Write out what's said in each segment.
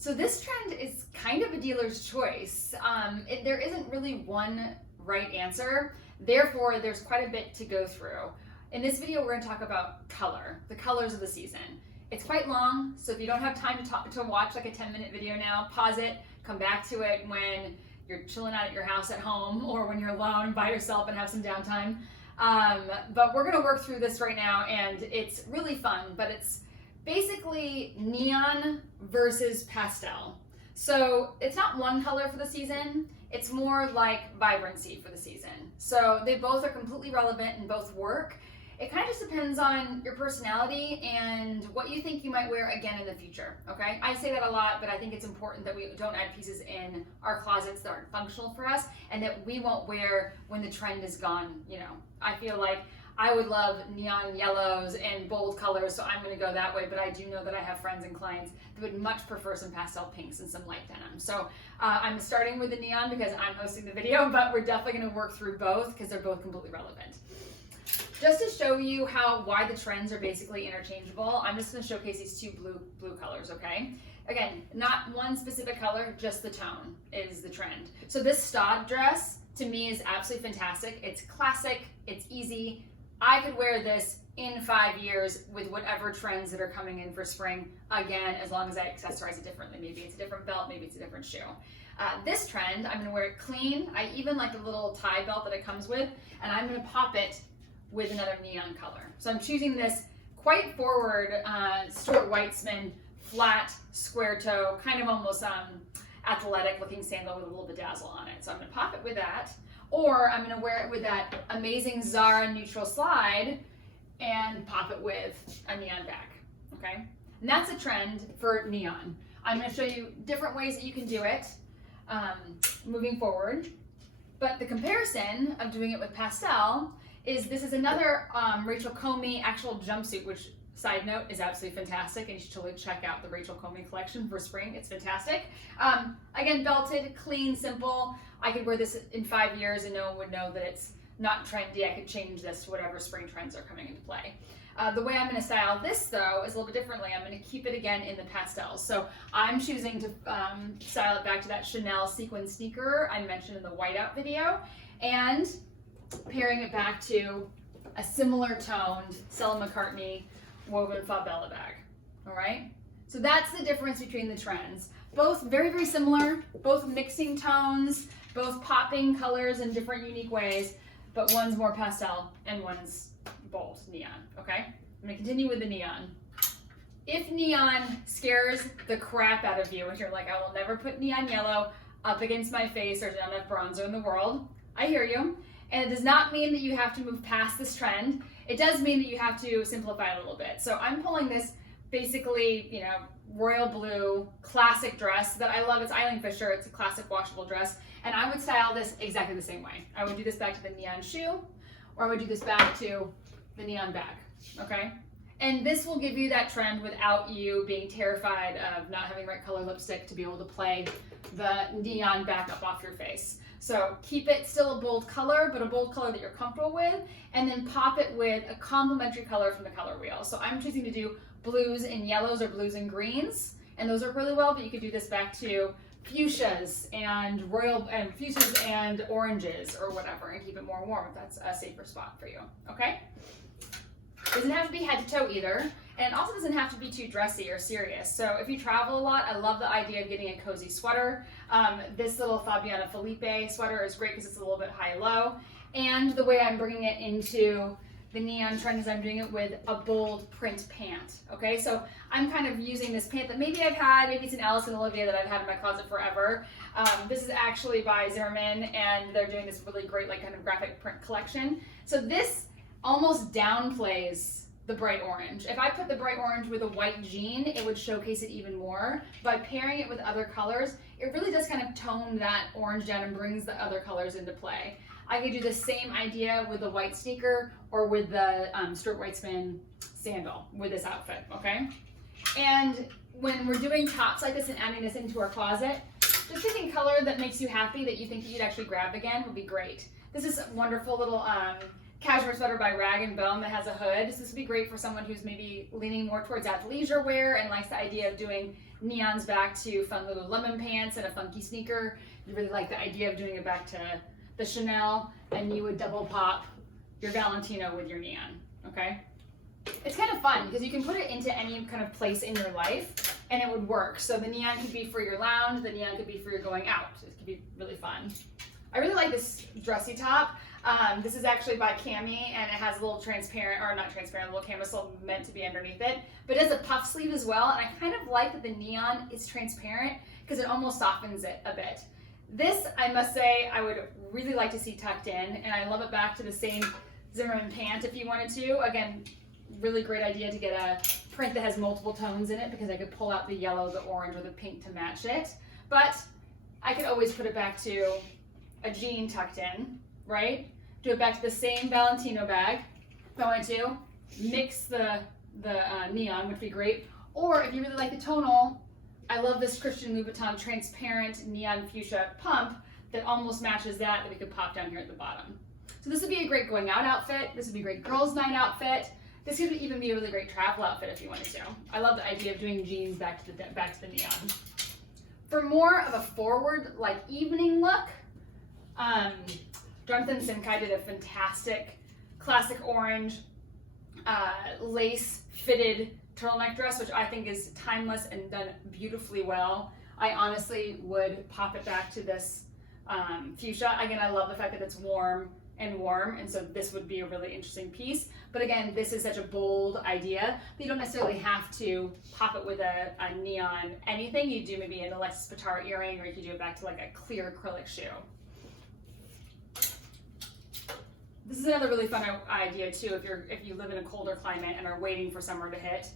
So this trend is kind of a dealer's choice. There isn't really one right answer. Therefore, there's quite a bit to go through. In this video, we're going to talk about color, the colors of the season. It's quite long, so if you don't have time to watch like a 10-minute video now, pause it, come back to it when you're chilling out at your house at home or when you're alone by yourself and have some downtime. But we're going to work through this right now, and it's really fun, but it's basically neon versus pastel. So it's not one color for the season, it's more like vibrancy for the season. So they both are completely relevant and both work. It kind of just depends on your personality and what you think you might wear again in the future, okay? I say that a lot, but I think it's important that we don't add pieces in our closets that aren't functional for us and that we won't wear when the trend is gone, you know. I feel like I would love neon yellows and bold colors, so I'm gonna go that way, but I do know that I have friends and clients that would much prefer some pastel pinks and some light denim. So I'm starting with the neon because I'm hosting the video, but we're definitely gonna work through both because they're both completely relevant. Just to show you why the trends are basically interchangeable, I'm just gonna showcase these two blue colors, okay? Again, not one specific color, just the tone is the trend. So this stud dress, to me, is absolutely fantastic. It's classic, it's easy. I could wear this in 5 years with whatever trends that are coming in for spring, again, as long as I accessorize it differently. Maybe it's a different belt, maybe it's a different shoe. This trend, I'm gonna wear it clean. I even like the little tie belt that it comes with, and I'm gonna pop it with another neon color. So I'm choosing this quite forward Stuart Weitzman flat square toe, kind of almost athletic looking sandal with a little bedazzle on it. So I'm gonna pop it with that, or I'm gonna wear it with that amazing Zara neutral slide and pop it with a neon back, okay? And that's a trend for neon. I'm gonna show you different ways that you can do it moving forward. But the comparison of doing it with pastel is this is another Rachel Comey actual jumpsuit, which, side note, is absolutely fantastic, and you should totally check out the Rachel Comey collection for spring. It's fantastic. Again, belted, clean, simple. I could wear this in 5 years and no one would know that it's not trendy. I could change this to whatever spring trends are coming into play. The way I'm going to style this, though, is a little bit differently. I'm going to keep it again in the pastels. So I'm choosing to style it back to that Chanel sequin sneaker I mentioned in the whiteout video, and pairing it back to a similar toned Stella McCartney woven Fabella bag. All right? So that's the difference between the trends. Both very, very similar, both mixing tones, both popping colors in different unique ways, but one's more pastel and one's bold neon, okay? I'm gonna continue with the neon. If neon scares the crap out of you and you're like, I will never put neon yellow up against my face, there's not enough bronzer in the world, I hear you. And it does not mean that you have to move past this trend. It does mean that you have to simplify it a little bit. So I'm pulling this basically, you know, royal blue classic dress that I love. It's Eileen Fisher. It's a classic washable dress. And I would style this exactly the same way. I would do this back to the neon shoe, or I would do this back to the neon bag, okay? And this will give you that trend without you being terrified of not having the right color lipstick to be able to play the neon back up off your face. So keep it still a bold color, but a bold color that you're comfortable with, and then pop it with a complementary color from the color wheel. So I'm choosing to do blues and yellows or blues and greens, and those work really well, but you could do this back to fuchsias and fuchsias and oranges or whatever, and keep it more warm if that's a safer spot for you, okay? Doesn't have to be head to toe either, and it also doesn't have to be too dressy or serious. So if you travel a lot, I love the idea of getting a cozy sweater. This little Fabiana Felipe sweater is great because it's a little bit high-low, and the way I'm bringing it into the neon trend is I'm doing it with a bold print pant, okay? So I'm kind of using this pant that maybe I've had, maybe it's an Alice and Olivia that I've had in my closet forever. This is actually by Zimmermann, and they're doing this really great like kind of graphic print collection. So this almost downplays the bright orange. If I put the bright orange with a white jean, it would showcase it even more. By pairing it with other colors, it really does kind of tone that orange down and brings the other colors into play. I could do the same idea with the white sneaker or with the Stuart Weitzman sandal with this outfit, okay? And when we're doing tops like this and adding this into our closet, just picking color that makes you happy that you think that you'd actually grab again would be great. This is a wonderful little cashmere sweater by Rag & Bone that has a hood. So this would be great for someone who's maybe leaning more towards athleisure wear and likes the idea of doing neons back to fun Lululemon pants and a funky sneaker. You really like the idea of doing it back to the Chanel, and you would double pop your Valentino with your neon, okay? It's kind of fun because you can put it into any kind of place in your life and it would work. So the neon could be for your lounge, the neon could be for your going out. It could be really fun. I really like this dressy top. This is actually by Cami, and it has a little transparent, or not transparent, a little camisole meant to be underneath it. But it has a puff sleeve as well, and I kind of like that the neon is transparent because it almost softens it a bit. This, I must say, I would really like to see tucked in, and I love it back to the same Zimmerman pant if you wanted to. Again, really great idea to get a print that has multiple tones in it because I could pull out the yellow, the orange, or the pink to match it. But I could always put it back to a jean tucked in, right? Do it back to the same Valentino bag if I wanted to. Mix the neon, which would be great. Or if you really like the tonal, I love this Christian Louboutin transparent neon fuchsia pump that almost matches that we could pop down here at the bottom. So this would be a great going out outfit. This would be a great girls' night outfit. This could even be a really great travel outfit if you wanted to. I love the idea of doing jeans back to the neon. For more of a forward, like evening look, Jonathan Simkai did a fantastic classic orange lace fitted turtleneck dress, which I think is timeless and done beautifully well. I honestly would pop it back to this fuchsia. Again, I love the fact that it's warm, and so this would be a really interesting piece. But again, this is such a bold idea that you don't necessarily have to pop it with a neon anything. You do maybe an Alexis Pitara earring, or you could do it back to like a clear acrylic shoe. This is another really fun idea too if you live in a colder climate and are waiting for summer to hit,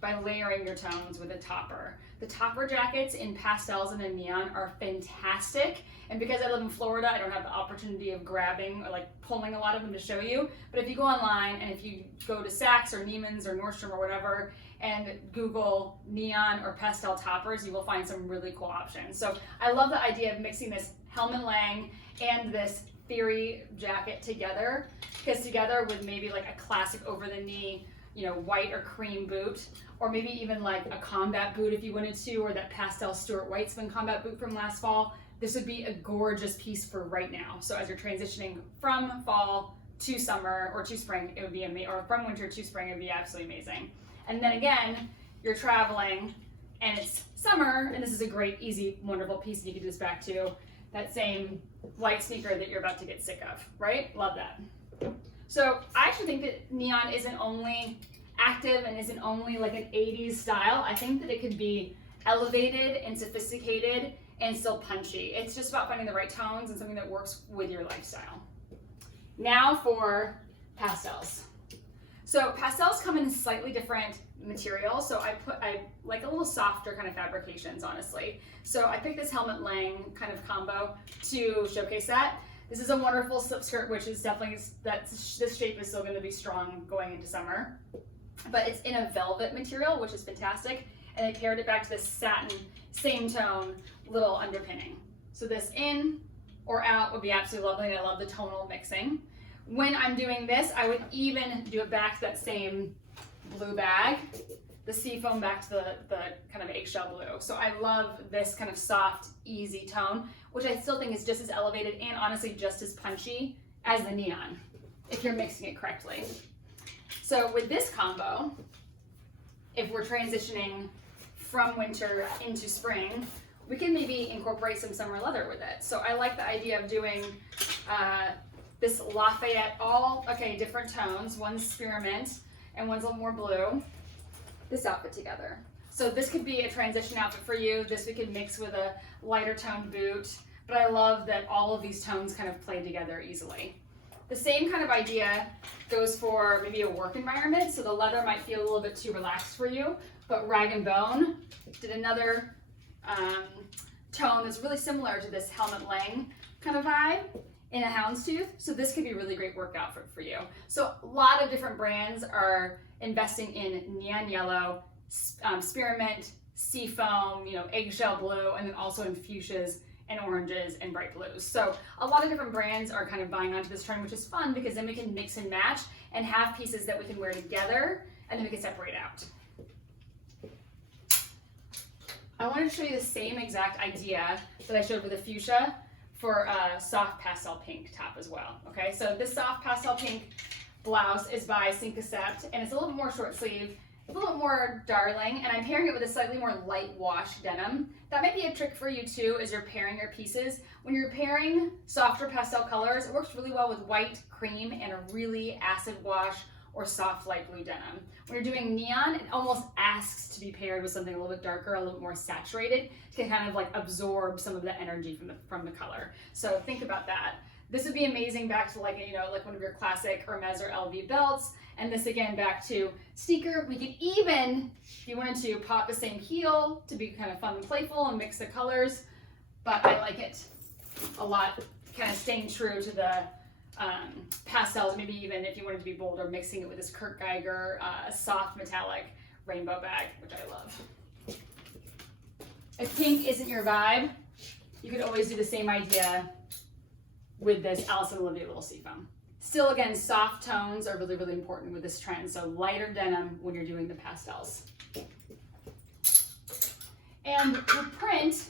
by layering your tones with a topper. The topper jackets in pastels and in neon are fantastic, and because I live in Florida, I don't have the opportunity of grabbing or like pulling a lot of them to show you, but if you go online and if you go to Saks or Neiman's or Nordstrom or whatever and Google neon or pastel toppers, you will find some really cool options. So I love the idea of mixing this Helmut Lang and this Theory jacket together, because together with maybe like a classic over the knee, you know, white or cream boot, or maybe even like a combat boot if you wanted to, or that pastel Stuart Weitzman combat boot from last fall, this would be a gorgeous piece for right now. So as you're transitioning from fall to summer or to spring, it would be amazing, or from winter to spring, it would be absolutely amazing. And then again, you're traveling and it's summer, and this is a great, easy, wonderful piece you could do this back to that same white sneaker that you're about to get sick of, right? Love that. So I actually think that neon isn't only active and isn't only like an 80s style. I think that it could be elevated and sophisticated and still punchy. It's just about finding the right tones and something that works with your lifestyle. Now for pastels. So pastels come in slightly different materials. So I like a little softer kind of fabrications, honestly. So I picked this Helmut Lang kind of combo to showcase that. This is a wonderful slip skirt, which is definitely, this shape is still going to be strong going into summer. But it's in a velvet material, which is fantastic. And I paired it back to this satin, same tone, little underpinning. So this in or out would be absolutely lovely, and I love the tonal mixing. When I'm doing this, I would even do it back to that same blue bag, the seafoam back to the kind of eggshell blue. So I love this kind of soft, easy tone, which I still think is just as elevated and honestly just as punchy as the neon, if you're mixing it correctly. So with this combo, if we're transitioning from winter into spring, we can maybe incorporate some summer leather with it. So I like the idea of doing this Lafayette, different tones. One's spearmint and one's a little more blue. This outfit together. So this could be a transition outfit for you. This we could mix with a lighter toned boot, but I love that all of these tones kind of play together easily. The same kind of idea goes for maybe a work environment. So the leather might feel a little bit too relaxed for you, but Rag & Bone did another tone that's really similar to this Helmut Lang kind of vibe in a houndstooth. So this could be a really great work outfit for you. So a lot of different brands are investing in neon yellow, spearmint, seafoam, eggshell blue, and then also in fuchsias and oranges and bright blues. So a lot of different brands are kind of buying onto this trend, which is fun because then we can mix and match and have pieces that we can wear together and then we can separate out. I wanted to show you the same exact idea that I showed with the fuchsia for a soft pastel pink top as well. Okay, so this soft pastel pink blouse is by Cinquecept, and it's a little more short sleeve, a little more darling, and I'm pairing it with a slightly more light wash denim. That might be a trick for you too as you're pairing your pieces. When you're pairing softer pastel colors, it works really well with white, cream, and a really acid wash or soft light blue denim. When you're doing neon, it almost asks to be paired with something a little bit darker, a little bit more saturated to kind of like absorb some of the energy from the color. So think about that. This would be amazing back to like, you know, like one of your classic Hermes or LV belts. And this again, back to sneaker. We could even, if you wanted to, pop the same heel to be kind of fun and playful and mix the colors. But I like it a lot, kind of staying true to the pastels, maybe even if you wanted to be bolder, mixing it with this Kurt Geiger soft metallic rainbow bag, which I love. If pink isn't your vibe, you could always do the same idea with this Alice and Olivia little seafoam. Still, again, soft tones are really, really important with this trend. So lighter denim when you're doing the pastels. And the print,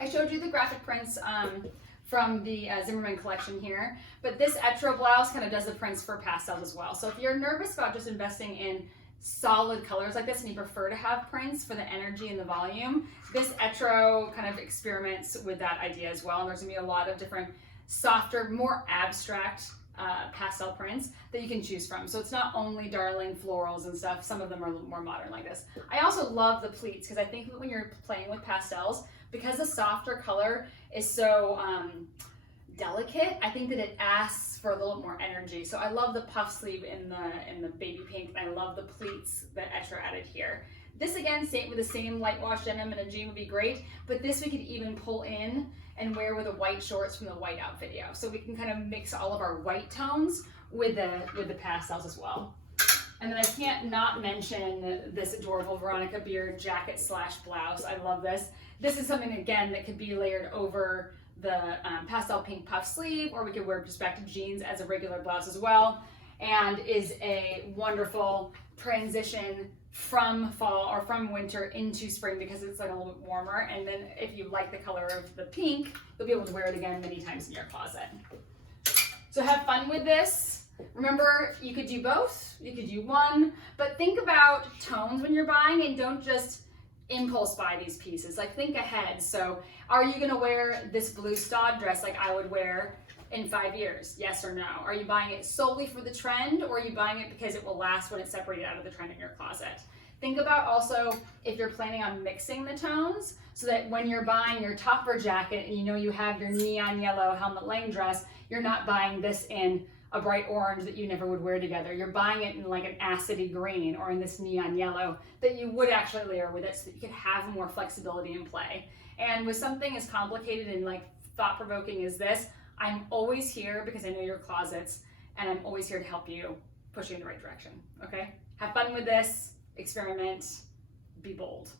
I showed you the graphic prints from the Zimmerman collection here, but this Etro blouse kind of does the prints for pastels as well. So if you're nervous about just investing in solid colors like this and you prefer to have prints for the energy and the volume, this Etro kind of experiments with that idea as well. And there's gonna be a lot of different softer, more abstract pastel prints that you can choose from. So it's not only darling florals and stuff, some of them are a little more modern like this. I also love the pleats because I think that when you're playing with pastels, because the softer color is so delicate, I think that it asks for a little more energy. So I love the puff sleeve in the baby pink, and I love the pleats that Etro added here. This again, same with the same light wash denim and a jean would be great, but this we could even pull in and wear with the white shorts from the white out video. So we can kind of mix all of our white tones with the pastels as well. And then I can't not mention this adorable Veronica Beard jacket slash blouse. I love this. This is something, again, that could be layered over the pastel pink puff sleeve, or we could wear just back to jeans as a regular blouse as well, and is a wonderful transition from fall or from winter into spring because it's like a little bit warmer. And then if you like the color of the pink, you'll be able to wear it again many times in your closet. So have fun with this. Remember, you could do both, you could do one, but think about tones when you're buying and don't just impulse buy these pieces. Like think ahead. So are you gonna wear this blue stud dress like I would wear in 5 years? Yes or no? Are you buying it solely for the trend, or are you buying it because it will last when it's separated out of the trend in your closet? Think about also if you're planning on mixing the tones so that when you're buying your topper jacket and you know you have your neon yellow Helmut Lang dress, you're not buying this in a bright orange that you never would wear together. You're buying it in like an acidy green or in this neon yellow that you would actually layer with it so that you could have more flexibility in play. And with something as complicated and like thought-provoking as this, I'm always here because I know your closets, and I'm always here to help you push you in the right direction, okay? Have fun with this, experiment, be bold.